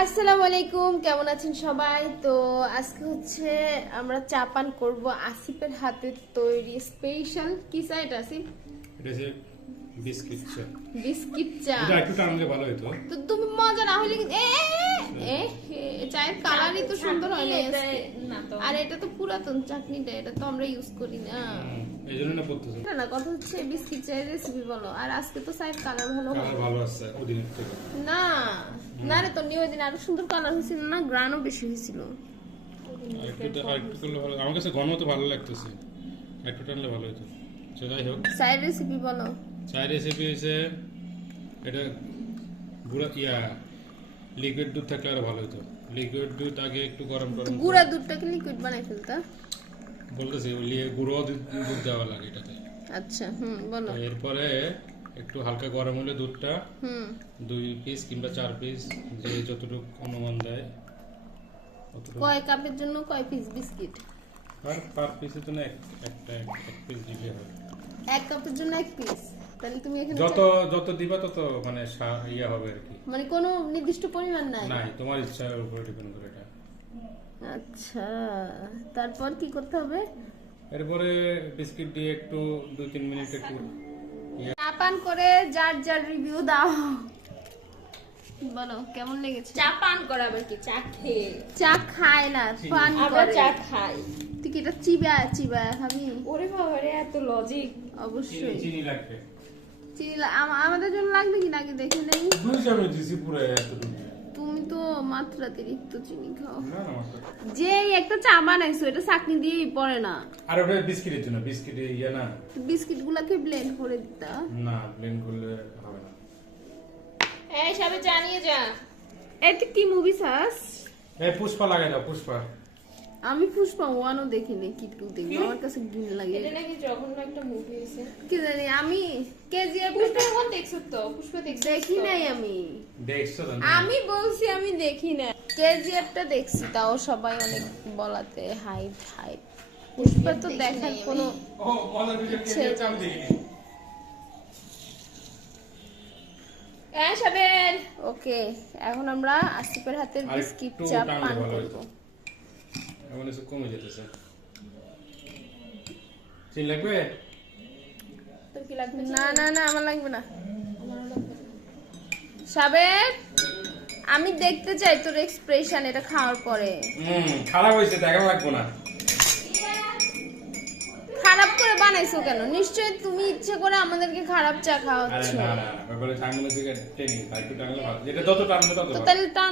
আসসালামু আলাইকুম, কেমন আছেন সবাই? তো আজকে হচ্ছে আমরা চা পান করবো আসিফের হাতের তৈরি স্পেশাল কি চা এটা আসিফ? এটা যে বিস্কিট চা। বিস্কিট চা। এটা একটু টানলে ভালো হতো। তো তুমি মজা না হলে চায়ের কালারই তো সুন্দর হয় না আজকে। আর এটা তো পুরাতন চাটনিটা, এটা তো আমরা ইউজ করি না। এইজন্য না পড়তেছে। না কথা হচ্ছে বিস্কিট চায়ের রেসিপি বলো। আর আজকে তো চায়ের কালার ভালো হয়। কালার ভালো আসছে ওদিনের থেকে। না না রে, তো নিয়ে দিন আরো সুন্দর কালার হয়েছিল না, গ্রানও বেশি হয়েছিল। একটু করলে ভালো। আমার কাছে ঘন তো ভালো লাগতেছে। একটু টানলে ভালো হতো। যাই হোক, চায়ের রেসিপি বলো। চায়ের রেসিপি হচ্ছে এটা গুঁড়া লিকুইড দুধ থাকলে আরো ভালো হতো। লিকুইড দুধ আগে একটু গরম গুঁড়া দুধটাকে লিকুইড বানাই ফেলতা? বলতেছি গুঁড়ো দুধ দেওয়া লাগে এটাতে। আচ্ছা বলো। এরপরে একটু হালকা গরম হলে দুধটা 2 পিস কিংবা 4 পিস যে যতটুকু অনুমান দেয় কয় কাপের জন্য কয় পিস বিস্কিট? পার পিসের জন্য এক পিস দিলে হয়। 1 কাপের জন্য 1 পিস। তাহলে তুমি এখানে যত দিবা তত মানে ইয়া হবে আর কি। মানে কোনো নির্দিষ্ট পরিমাণ নাই? নাই, তোমার ইচ্ছার উপর ডিপেন্ড করে এটা। আচ্ছা, তারপর কি করতে হবে? এরপরে বিস্কিট দিয়ে একটু 2-3 মিনিট একটু চা পান করে যার যার রিভিউ দাও, বলো কেমন লেগেছে? চা পান করে আবার কি চা খেয়ে? চা খায় না, পান আমরা করে। চা খাই। তুই কি এটা চিবায় খাবি? ওরে বাবা রে, এত লজিক! অবশ্যই চিনি লাগবে। চিনি আমাদের জন্য লাগবে কি না আগে দেখে নেই। 2 চামচ দিছি পুরো এতটুকু। তুমি তো মাত্রাতিরিক্ত চিনি খাও। না না মাত্র। যে একটা চা বানাইছো এটা চাটনি দিয়েই পড়ে না। আর ওটা বিস্কিটের জন্য, বিস্কিট ইয়া না। বিস্কিট গুলাকে ব্লেন্ড করে দিতা। না, ব্লেন্ড করলে হবে না। এই সবে জানিয়ে যা। এটা কি মুভি সাস? এই পুষ্পা লাগাই দাও, পুষ্পা। আমি পুষ্পা 1ও দেখিনি, কি 2 দেখবো, আমার কাছে ঘিন লাগে। এটা নাকি জঘন্য একটা মুভি হয়েছে। কি জানি, আমি কেজিএফ পুষ্পা কোন দেখছো তো? পুষ্পা দেখছো? দেখি নাই আমি। দেখছো তো? আমি বলছি আমি দেখি না। কেজিএফটা দেখছি, তাও সবাই অনেক বলাতে হাইপ। পুষ্পা তো দেখার কোনো ও মজার ভিডিও কে দিয়েছে আমি দেখিনি। এই সবে ওকে, এখন আমরা আসিফের হাতের আর বিস্কিট একটু চা টানলে পান ভালো করবো। হতো। এখন এসে কমে যেতেছে। চিনি লাগবে? তোর কি লাগবে? না আমার লাগবে না। সাবের, আমি দেখতে চাই তোর এক্সপ্রেশন এটা খাওয়ার পরে। খারাপ হয়েছে, দেখা লাগবে না। খারাপ করে বানাইছো কেন? নিশ্চয়ই তুমি ইচ্ছে করে আমাদেরকে খারাপ চা আরে খাওয়াচ্ছো। না, ব্যাপারে সামনে থেকে টেনে একটু টানলে ভালো। যেটা যত টানবে তত তো ভালো। তাহলে